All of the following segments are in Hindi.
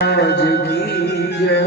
आज की जय।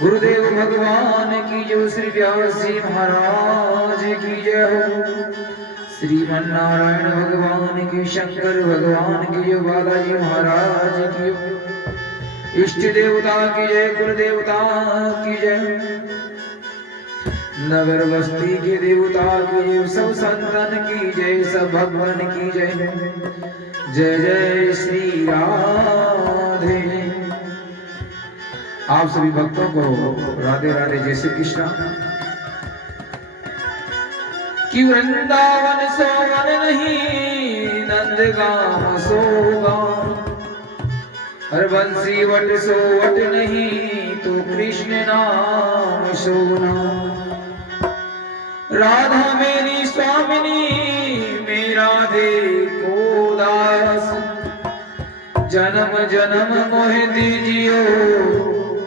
गुरुदेव भगवान की जय। श्री व्यास जी महाराज की जय हो। श्रीमन नारायण भगवान की, शंकर भगवान की जय, बालाजी महाराज की जय। इष्ट देवता की जय, कुल देवता की जय, नगर बस्ती के देवता की जय, सब संतन की जय, सब भगवान की जय। जय जय श्री राधे। आप सभी भक्तों को राधे राधे, जय श्री कृष्ण। कि वृंदावन सोवन नहीं, नंदगाम सोगा, हर बंसी वट सो वट नहीं, तो कृष्ण नाम सोना। राधा मेरी स्वामिनी, मेरा दे को दास, जन्म जन्म मोह दीजियो,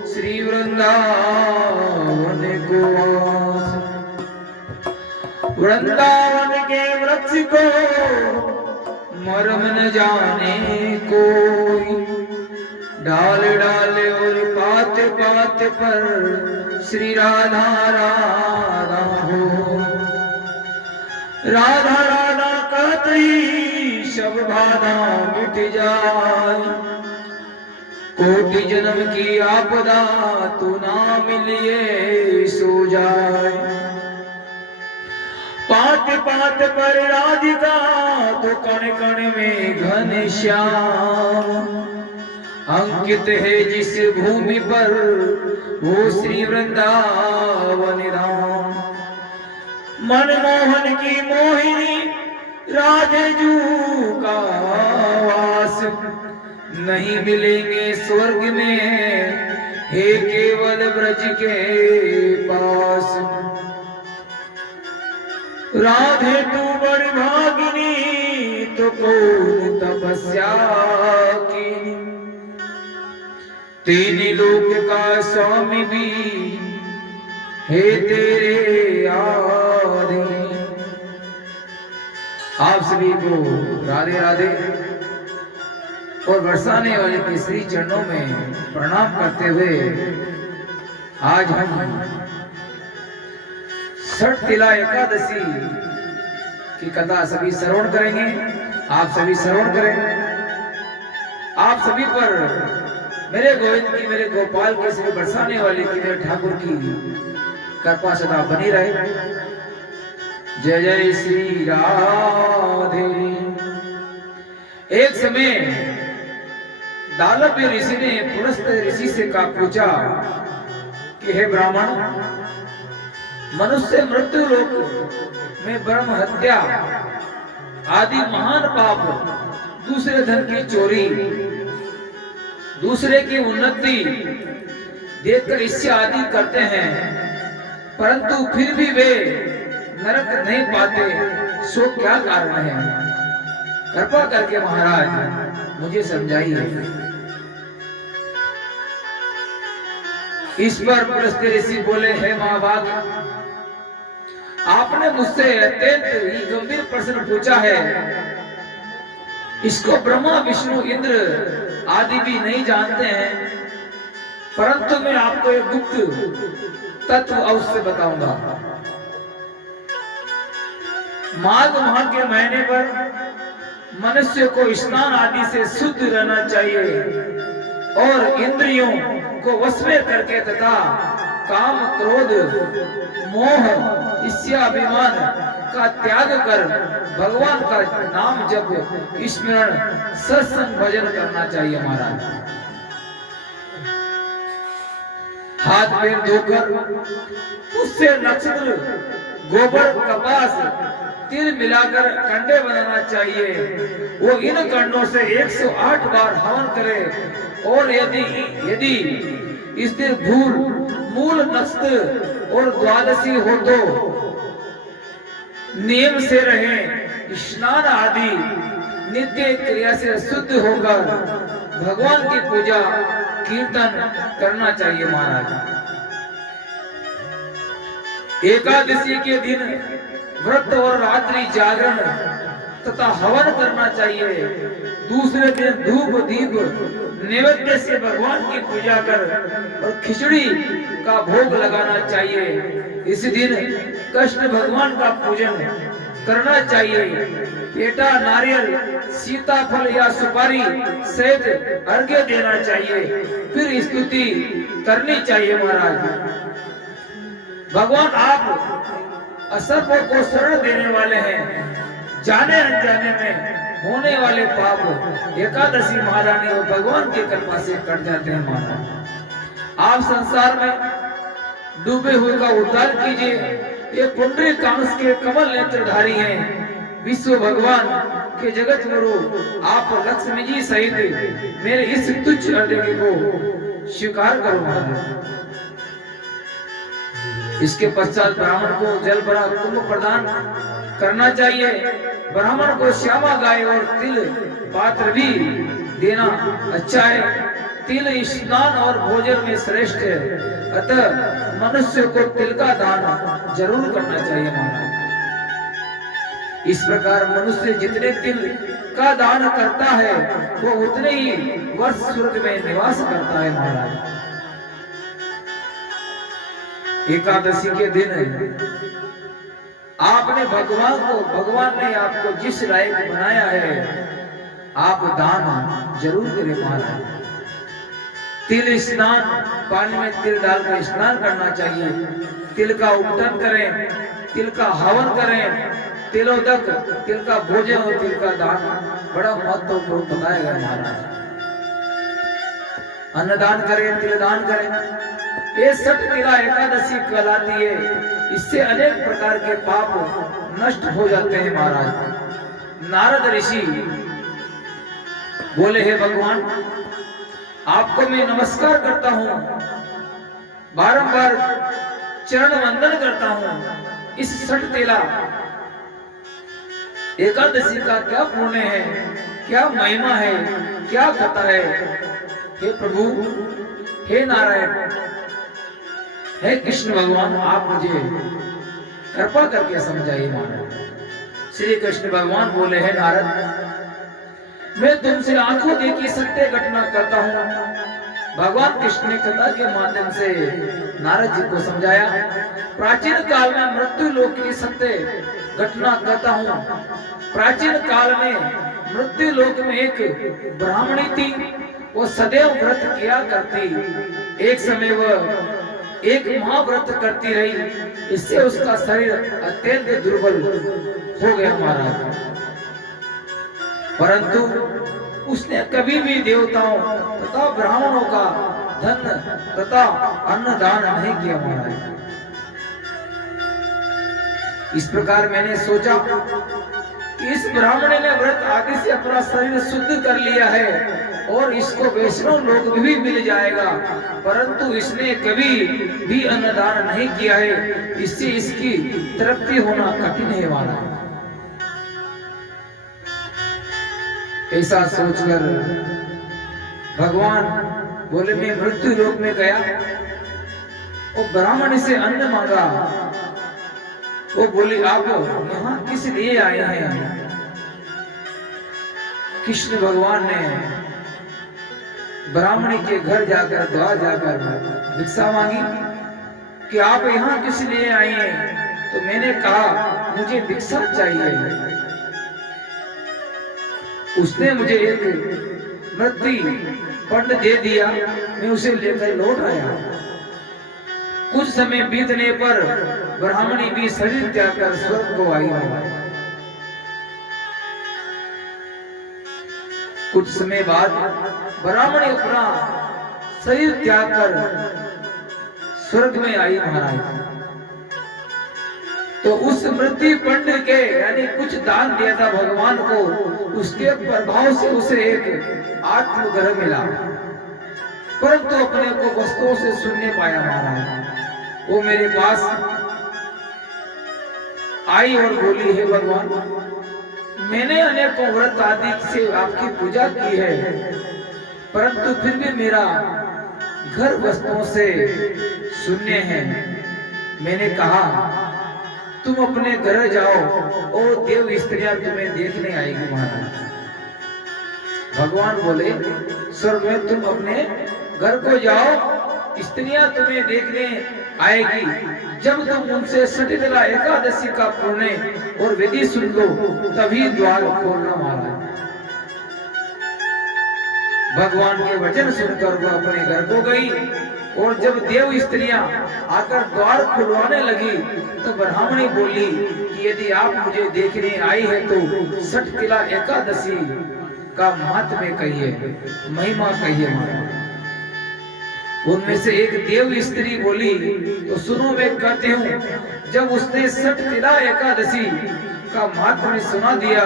श्री वृंदावन को वास। वृंदावन के वृक्ष को मर्म न जाने कोई, डाल डाल और पात पात पर श्री राधा राधा हो। राधा राधा कहते ही सब बाधा मिट जाए, कोटि जन्म की आपदा तू ना मिलिए सो जाए। पात पात पर राधिका तो कण कण में घनश्याम, अंकित है जिस भूमि पर वो श्री वृंदावन धाम। मनमोहन की मोहिनी राधेजू का वास, नहीं मिलेंगे स्वर्ग में हे केवल ब्रज के पास। राधे तू बड़ी भागिनी तो कौन तपस्या की, तीन लोक का स्वामी भी हे तेरे आदि। आप सभी को राधे राधे और बरसाने वाले के श्री चरणों में प्रणाम करते हुए आज हम छठ तिला एकादशी की कथा सभी श्रवण करेंगे। आप सभी श्रवण करें। आप सभी पर मेरे गोविंद की, मेरे गोपाल के, श्री बरसाने वाले की, मेरे ठाकुर की कृपा सदा बनी रहे। जय जय श्री राधे। एक समय दालव्य ऋषि ने पुलस्त ऋषि से का पूछा कि हे ब्राह्मण, मनुष्य मृत्यु लोक में ब्रह्म हत्या आदि महान पाप, दूसरे धन की चोरी, दूसरे की उन्नति देखकर ईर्ष्या आदि करते हैं, परंतु फिर भी वे नरक नहीं पाते, सो क्या कारण है? कृपा करके महाराज मुझे समझाइए। इस पर पुलस्त ऋषि बोले, हे महाभाग, आपने मुझसे अत्यंत ही गंभीर प्रश्न पूछा है। इसको ब्रह्मा विष्णु इंद्र आदि भी नहीं जानते हैं, परंतु मैं आपको एक गुप्त तत्व अवश्य बताऊंगा। माघ माह के महीने पर मनुष्य को स्नान आदि से शुद्ध रहना चाहिए और इंद्रियों को वश में करके तथा काम क्रोध मोह ईर्ष्या अभिमान का त्याग कर भगवान का नाम जप स्मरण सत्संग भजन करना चाहिए महाराज। हाथ पैर धोकर उससे नक्षत्र गोबर कपास तिल मिलाकर कंडे बनाना चाहिए। वो इन कंडों से 108 बार हवन करे और यदि इस दिन भूल मूल नक्षत्र और द्वादशी हो तो नियम से रहे, स्नान आदि नित्य क्रिया से शुद्ध होकर भगवान की पूजा कीर्तन करना चाहिए महाराज। एकादशी के दिन व्रत और रात्रि जागरण तथा हवन करना चाहिए। दूसरे दिन धूप दीप नैवेद्य से भगवान की पूजा कर और खिचड़ी का भोग लगाना चाहिए। इस दिन कृष्ण भगवान का पूजन करना चाहिए। पेटा, नारियल, सीताफल या सुपारी सहित अर्घ्य देना चाहिए, फिर स्तुति करनी चाहिए। महाराज भगवान आप असर्पों को शरण देने वाले हैं। जाने अनजाने में होने वाले पाप एकादशी महारानी और भगवान की कृपा से कट जाते हैं। महाराज आप संसार में डूबे हुए का उद्धार कीजिए। ये पुंडरीकाक्ष के कमल नेत्रधारी हैं। विश्व भगवान के जगत गुरु आप लक्ष्मी जी सहित मेरे इस तुच्छ अर्घ्य को स्वीकार करो। महाराज इसके पश्चात ब्राह्मण को जल भरा कुंभ प्रदान करना चाहिए। ब्राह्मण को श्यामा गाय और तिल पात्र भी देना अच्छा है। तिल स्नान और भोजन में श्रेष्ठ है, अतः मनुष्य को तिल का दान जरूर करना चाहिए। महाराज इस प्रकार मनुष्य जितने तिल का दान करता है वो उतने ही वर्ष स्वर्ग में निवास करता है। महाराज एकादशी के दिन आपने भगवान ने आपको जिस लायक बनाया है आप दान जरूर करें। महाराज तिल स्नान, पानी में तिल डालकर स्नान करना चाहिए। तिल का उपटन करें, तिल का हवन करें, तिलोदक, तिल का भोजन और तिल का दान बड़ा महत्वपूर्ण बताया गया। महाराज अन्नदान करें, तिल दान करें। ये सठ तिला एकादशी कहलाती है। इससे अनेक प्रकार के पाप नष्ट हो जाते हैं। महाराज नारद ऋषि बोले, हे भगवान आपको मैं नमस्कार करता हूँ, बारंबार चरण वंदन करता हूँ। इस सठ तिला एकादशी का क्या पुण्य है, क्या महिमा है, क्या कथा है। हे प्रभु, हे नारायण, हे कृष्ण भगवान आप मुझे कृपा करके समझाइए। महाराज श्री कृष्ण भगवान बोले, हे नारद मैं तुमसे आंखों देखी सत्य घटना करता हूँ। भगवान कृष्ण ने कथा के माध्यम से नारद जी को समझाया। प्राचीन काल में मृत्यु लोक की सत्य घटना कहता हूँ। प्राचीन काल में मृत्यु लोक में एक ब्राह्मणी थी, वो सदैव व्रत किया करती। एक समय वह एक महाव्रत करती रही, इससे उसका शरीर अत्यंत दुर्बल हो गया। महाराज परंतु उसने कभी भी देवताओं तथा ब्राह्मणों का धन तथा अन्नदान नहीं किया। महाराज इस प्रकार मैंने सोचा कि इस ब्राह्मण ने व्रत आदि से अपना शरीर शुद्ध कर लिया है और इसको वैष्णव लोक भी मिल जाएगा, परंतु इसने कभी भी अन्नदान नहीं किया है, इससे इसकी तृप्ति होना कठिन है। महाराज ऐसा सोचकर भगवान बोले, मैं मृत्यु लोक में गया और ब्राह्मण से अन्न मांगा। वो बोली, आप यहाँ किस लिए आए हैं? कृष्ण भगवान ने ब्राह्मणी के घर जाकर, द्वार जाकर भिक्षा मांगी कि आप यहाँ किस लिए आए हैं? तो मैंने कहा मुझे भिक्षा चाहिए। उसने मुझे एक मृत्यु पंड दे दिया, मैं उसे लेकर लौट आया। कुछ समय बीतने पर ब्राह्मणी भी शरीर त्याग कर स्वर्ग को आई। कुछ समय बाद ब्राह्मणी अपना शरीर त्याग कर स्वर्ग में आई। महाराज तो उस मृत्यु पंड के यानी कुछ दान दिया था भगवान को, उसके प्रभाव से उसे एक आत्मग्रह मिला, परंतु अपने को वस्तुओं से सुनने पाया। महाराज वो मेरे पास आई और बोली, हे भगवान मैंने अनेकों व्रत आदि से आपकी पूजा की है, परंतु फिर भी मेरा घर वस्तुओं से शून्य है। मैंने कहा तुम अपने घर जाओ और देव स्त्रियां तुम्हें देखने आएगी महाराज। भगवान बोले स्वर्ग में तुम अपने घर को जाओ, स्त्रियां तुम्हें देखने आएगी। जब तुम उनसे सटितला एकादशी का पुण्य और विधि सुन लो तभी द्वार खोलना महाराज। भगवान के वचन सुनकर वो अपने घर को गई और जब देव स्त्रियां आकर द्वार खुलवाने लगी तो ब्राह्मणी बोली कि यदि आप मुझे देखने आई है तो सटतिला एकादशी का महात्म्य कहिए, महिमा कहिए महाराज। उनमें से एक देव स्त्री बोली तो सुनो मैं कहती हूँ। जब उसने सटतिला एकादशी का महात्म्य सुना दिया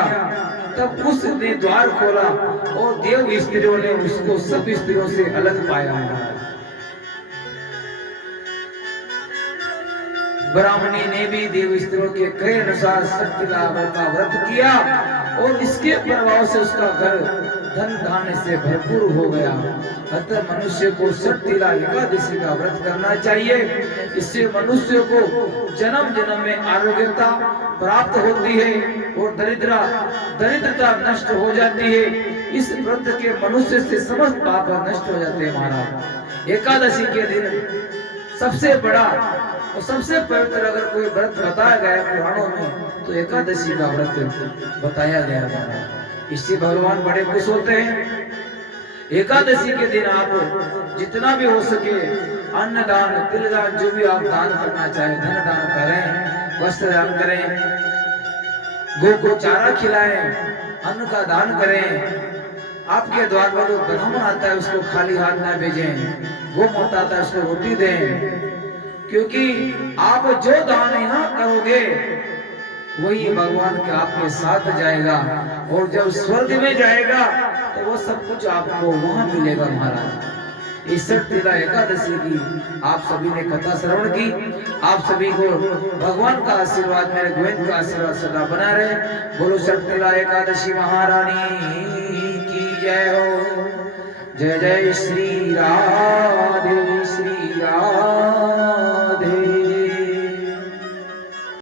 तब उसने द्वार खोला और देव स्त्रियों ने उसको सब स्त्रियों से अलग पाया। ब्राह्मणी ने भी देव स्त्रियों के कहे अनुसार सटतिला का व्रत किया और इसके प्रभाव से उसका घर धन धान्य से भरपूर हो गया। अतः मनुष्य को सटतिला एकादशी का व्रत करना चाहिए। इससे मनुष्य को जन्म जन्म में आरोग्यता प्राप्त होती है और दरिद्रता नष्ट हो जाती है। इस व्रत के मनुष्य से समस्त पाप नष्ट हो जाते हैं महाराज। एकादशी के दिन सबसे बड़ा और सबसे पवित्र अगर कोई व्रत बताया गया पुराणों में तो एकादशी का व्रत बताया गया है। इससे भगवान बड़े खुश होते हैं। एकादशी के दिन आप जितना भी हो सके अन्न दान, तिल दान, जो भी आप दान करना चाहे, धन दान करें, वस्त्र दान करें, गौ को चारा खिलाएं, अन्न का दान करें। आपके द्वार पर जो ब्राह्मण आता है उसको खाली हाथ ना भेजें, गौ माता आता है उसको रोटी दें, क्योंकि आप जो दान यहाँ करोगे वही भगवान के आपके साथ जाएगा और जब स्वर्ग में जाएगा तो वो सब कुछ आपको वहां मिलेगा महाराज। इस सटतिला एकादशी की आप सभी ने कथा श्रवण की। आप सभी को भगवान का आशीर्वाद, मेरे गोविंद का आशीर्वाद सदा बना रहे। बोलो सटतिला एकादशी महारानी की जय हो। जय जय श्री राम।